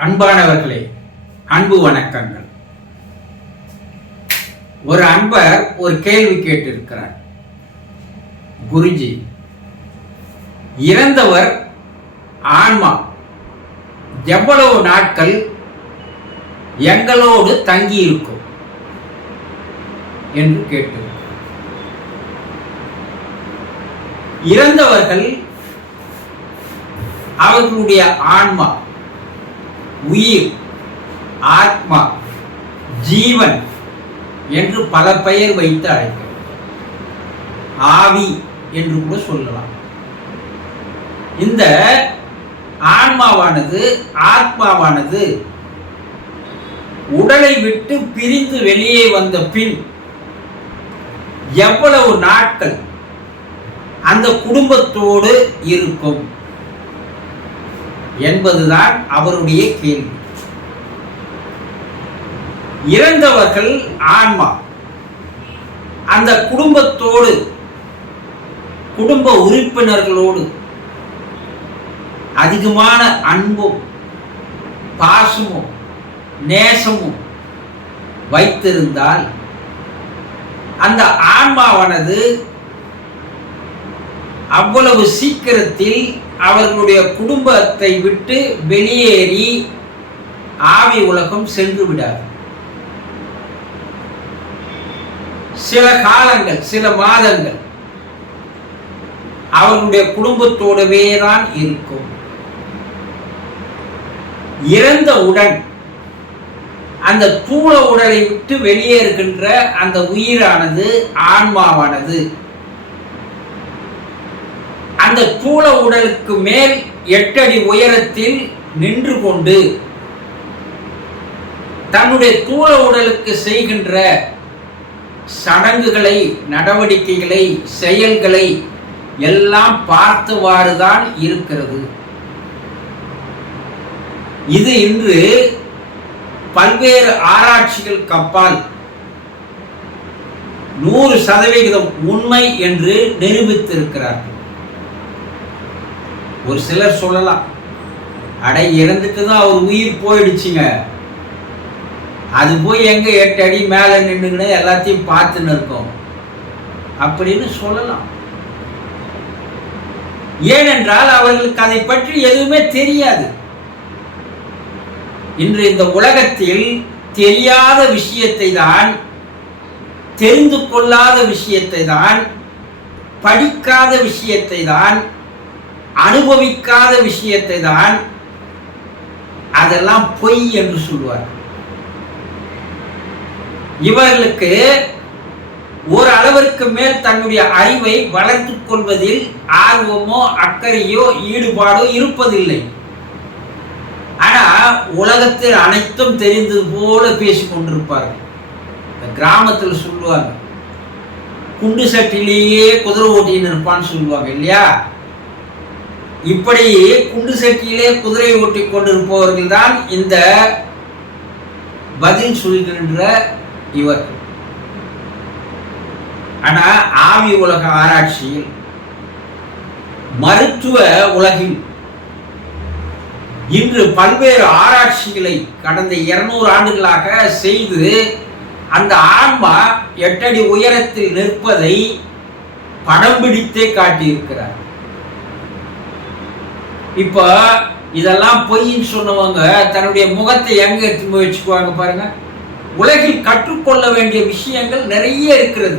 அன்பானவர்களே, அன்பு வணக்கங்கள். ஒரு அன்பர் ஒரு கேள்வி கேட்டிருக்கிறார். குருஜி, இறந்தவர் ஆன்மா எவ்வளவு நாட்கள் எங்களோடு தங்கி இருக்கும் என்று கேட்டிருக்கிறார். இறந்தவர்கள் அவர்களுடைய ஆன்மா, உயிர், ஆத்மா, ஜீவன் என்று பல பெயர் வைத்து அழைக்கிறோம். ஆவி என்று கூட சொல்லலாம். இந்த ஆன்மாவானது, ஆத்மாவானது உடலை விட்டு பிரிந்து வெளியே வந்த பின் எவ்வளவு நாட்கள் அந்த குடும்பத்தோடு இருக்கும் என்பதுதான் அவருடைய கேள்வி. இறந்தவர்கள் ஆன்மா அந்த குடும்பத்தோடு, குடும்ப உறுப்பினர்களோடு அதிகமான அன்பும் பாசமும் நேசமும் வைத்திருந்தால் அந்த ஆன்மாவானது அவ்வளவு சீக்கிரத்தில் அவர்களுடைய குடும்பத்தை விட்டு வெளியேறி ஆவி உலகம் சென்று விடாது. சில காலங்கள், சில மாதங்கள் அவர்களுடைய குடும்பத்தோடவே தான் இருக்கும். இறந்தவுடன் அந்த தூள உடலை விட்டு வெளியேறுகின்ற அந்த உயிரானது, ஆன்மாவானது அந்த தூள உடலுக்கு மேல் 8 அடி உயரத்தில் நின்று கொண்டு தன்னுடைய தூள உடலுக்கு செய்கின்ற சடங்குகளை, நடவடிக்கைகளை, செயல்களை எல்லாம் பார்த்தவாறுதான் இருக்கிறது. இது இன்று பல்வேறு ஆராய்ச்சிகளுக்கு அப்பால் 100% உண்மை என்று நிரூபித்திருக்கிறார்கள். ஒரு சிலர் சொல்லலாம், அடை இறந்துட்டு தான் அவர் உயிர் போயிடுச்சுங்க, அது போய் எங்க 8 அடி மேலே நின்றுன்னு எல்லாத்தையும் பார்த்துன்னு இருக்கோம் அப்படின்னு சொல்லலாம். ஏனென்றால் அவர்களுக்கு அதை பற்றி எதுவுமே தெரியாது. இன்று இந்த உலகத்தில் தெரியாத விஷயத்தை தான், தெரிந்து கொள்ளாத விஷயத்தை தான், படிக்காத விஷயத்தை தான், அனுபவிக்காத விஷயத்தை தான் அதெல்லாம் பொய் என்று சொல்வார். இவர்களுக்கு ஒரு அளவிற்கு மேல் தன்னுடைய அறிவை வளர்த்துக் கொள்வதில் ஆர்வமோ அக்கறையோ ஈடுபாடோ இருப்பதில்லை. ஆனா உலகத்தில் அனைத்தும் தெரிந்தது போல பேசிக் கொண்டிருப்பார்கள். கிராமத்தில் சொல்லுவாங்க, குண்டு சட்டிலேயே குதிரை ஓட்டின்னு இருப்பான்னு சொல்லுவாங்க இல்லையா? இப்படி குண்டு சட்டியிலே குதிரை ஓட்டி கொண்டிருப்பவர்கள் தான் இந்த பதில் சொல்கின்ற இவர்கள். ஆனா ஆவி உலக ஆராய்ச்சியில், மருத்துவ உலகில் இன்று பல்வேறு ஆராய்ச்சிகளை கடந்த 200 ஆண்டுகளாக செய்து அந்த ஆன்மா 8 அடி உயரத்தில் நிற்பதை படம் பிடித்தே காட்டியிருக்கிறார். இப்ப இதெல்லாம் பொய்ன்னு சொன்னவங்க தன்னுடைய முகத்தை எங்க எடுத்து வச்சுக்குவாங்க பாருங்க. உலகில் கற்றுக்கொள்ள வேண்டிய விஷயங்கள் நிறைய இருக்கிறது.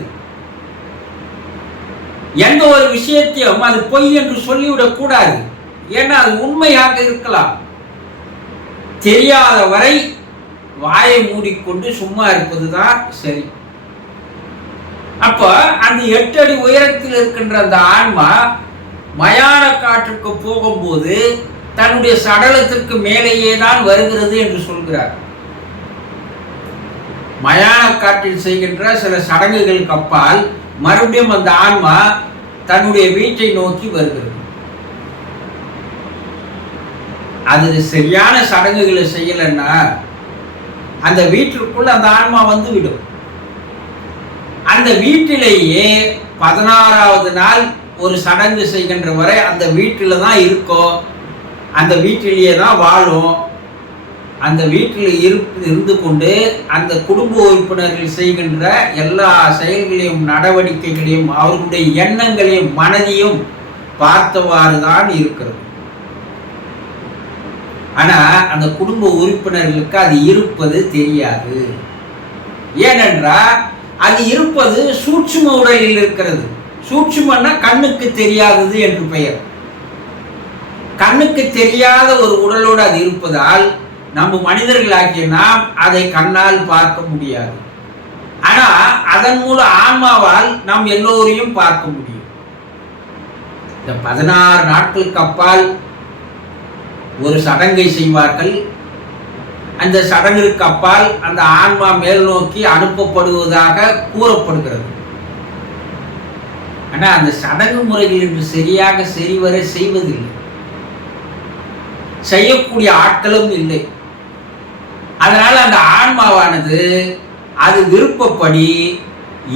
எந்த ஒரு விஷயத்தையும் அது பொய் என்று சொல்லிவிடக் கூடாது. ஏன்னா அது உண்மையாக இருக்கலாம். தெரியாத வரை வாயை மூடிக்கொண்டு சும்மா இருப்பதுதான் சரி. அப்ப அந்த 8 அடி உயரத்தில் இருக்கின்ற அந்த ஆன்மா மயான காற்றுக்கு போகும்போது தன்னுடைய சடலத்திற்கு மேலேயே தான் வருகிறது என்று சொல்கிறார். மயான காற்றில் செய்கின்ற சில சடங்குகளுக்கு அப்பால் மறுபடியும் அந்த ஆன்மா தன்னுடைய வீட்டை நோக்கி வருகிறது. அது சரியான சடங்குகளை செய்யலைன்னா அந்த வீட்டிற்குள்ள அந்த ஆன்மா வந்து விடும். அந்த வீட்டிலேயே 16வது நாள் ஒரு சடங்கு செய்கின்ற வரை அந்த வீட்டில் தான் இருக்கும், அந்த வீட்டிலேயே தான் வாழும். அந்த வீட்டில் இருந்து கொண்டு அந்த குடும்ப உறுப்பினர்கள் செய்கின்ற எல்லா செயல்களையும் நடவடிக்கைகளையும் அவர்களுடைய எண்ணங்களையும் மனதையும் பார்த்தவாறு தான் இருக்கிறது. ஆனா அந்த குடும்ப உறுப்பினர்களுக்கு அது இருப்பது தெரியாது. ஏனென்றால் அது இருப்பது சூட்சும உடலில் இருக்கிறது. சூட்சுமன்னா கண்ணுக்கு தெரியாதது என்று பெயர். கண்ணுக்கு தெரியாத ஒரு உடலோடு அது இருப்பதால் நம்ம மனிதர்களாகிய நாம் அதை கண்ணால் பார்க்க முடியாது. ஆனா அதன் மூலம் ஆன்மாவால் நாம் எல்லோரையும் பார்க்க முடியும். இந்த 16 நாட்களுக்கு அப்பால் ஒரு சடங்கை செய்வார்கள். அந்த சடங்கிற்கு அப்பால் அந்த ஆன்மா மேல் நோக்கி அனுப்பப்படுவதாக கூறப்படுகிறது. ஆனா அந்த சடங்கு முறைகள் என்று சரியாக சரிவர செய்வதில்லை, செய்யக்கூடிய ஆட்களும் இல்லை. அதனால அந்த ஆன்மாவானது அது விருப்பப்படி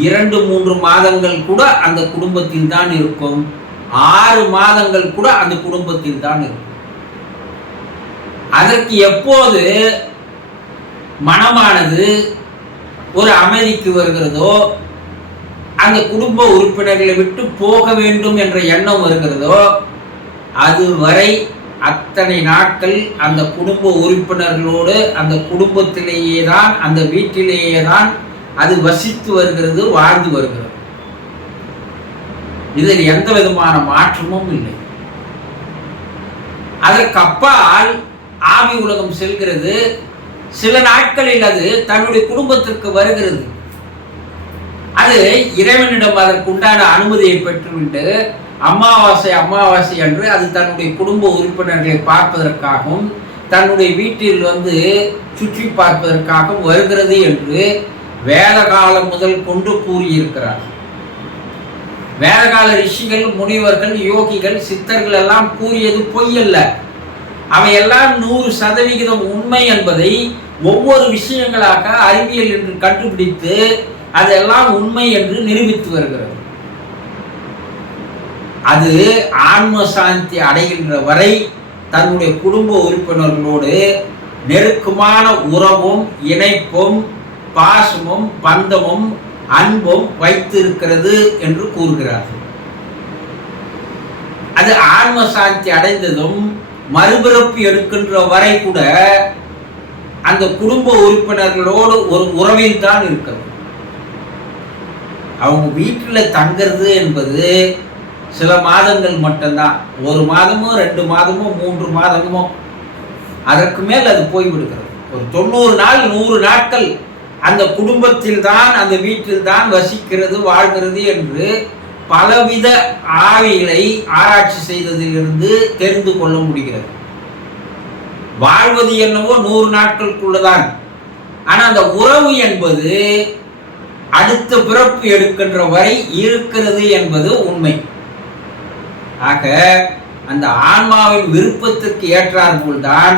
2-3 மாதங்கள் கூட அந்த குடும்பத்தில் தான் இருக்கும், 6 மாதங்கள் கூட அந்த குடும்பத்தில் தான் இருக்கும். அதற்கு எப்போது மனமானது ஒரு அமைதிக்கு வருகிறதோ, அந்த குடும்ப உறுப்பினர்களை விட்டு போக வேண்டும் என்ற எண்ணம் வருகிறதோ, அது வரை அத்தனை நாட்கள் அந்த குடும்ப உறுப்பினர்களோடு அந்த குடும்பத்திலேயே தான், அந்த வீட்டிலேயே தான் அது வசித்து வருகிறது, வாழ்ந்து வருகிறது. இதில் எந்த விதமான மாற்றமும் இல்லை. அதற்கு அப்பால் ஆவி உலகம் செல்கிறது. சில நாட்களில் அது தன்னுடைய குடும்பத்திற்கு வருகிறது. அது இறைவனிடம் அதற்கு உண்டான அனுமதியை பெற்றுவிட்டு அமாவாசை அன்று அது தன்னுடைய குடும்ப உறுப்பினர்களை பார்ப்பதற்காகவும் தன்னுடைய வீட்டில் சுற்றி பார்ப்பதற்காகவும் வருகிறது என்று வேத காலம் முதல் கொண்டு கூறியிருக்கிறார். வேதகால ரிஷிகள், முனிவர்கள், யோகிகள், சித்தர்கள் எல்லாம் கூறியது பொய் அல்ல. அவையெல்லாம் 100% உண்மை என்பதை ஒவ்வொரு விஷயங்களாக அறிவியல் என்று கண்டுபிடித்து அதெல்லாம் உண்மை என்று நிரூபித்து வருகிறது. அது ஆன்ம சாந்தி அடைகின்ற வரை தன்னுடைய குடும்ப உறுப்பினர்களோடு நெருக்கமான உறவும் இணைப்பும் பாசமும் பந்தமும் அன்பும் வைத்திருக்கிறது என்று கூறுகிறார்கள். அது ஆன்ம சாந்தி அடைந்ததும் மறுபிறப்பு எடுக்கின்ற வரை கூட அந்த குடும்ப உறுப்பினர்களோடு ஒரு உறவில் தான் இருக்கிறது. அவங்க வீட்டில் தங்கிறது என்பது சில மாதங்கள் மட்டும்தான். 1 மாதமோ 2 மாதமோ 3 மாதமோ, அதற்கு மேல் அது போய்விடுகிறது. ஒரு 90 நாள் 100 நாட்கள் அந்த குடும்பத்தில் தான், அந்த வீட்டில் தான் வசிக்கிறது, வாழ்கிறது என்று பலவித ஆவிகளை ஆராய்ச்சி செய்ததிலிருந்து தெரிந்து கொள்ள முடிகிறது. வாழ்வது என்னவோ 100 நாட்களுக்குள்ளதான். ஆனால் அந்த உறவு என்பது அடுத்த பிறப்பு எடுக்கின்ற வரை இருக்கிறது என்பது உண்மை. ஆக அந்த ஆன்மாவின் விருப்பத்திற்கு ஏற்றாற்போல் தான்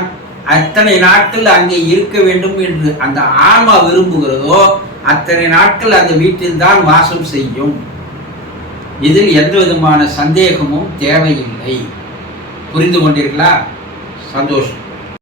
அத்தனை நாட்கள் அங்கே இருக்க வேண்டும் என்று அந்த ஆன்மா விரும்புகிறதோ அத்தனை நாட்கள் அந்த வீட்டில் தான் வாசம் செய்யும். இதில் எந்த விதமான சந்தேகமும் தேவையில்லை. புரிந்து கொண்டீர்களா? சந்தோஷம்.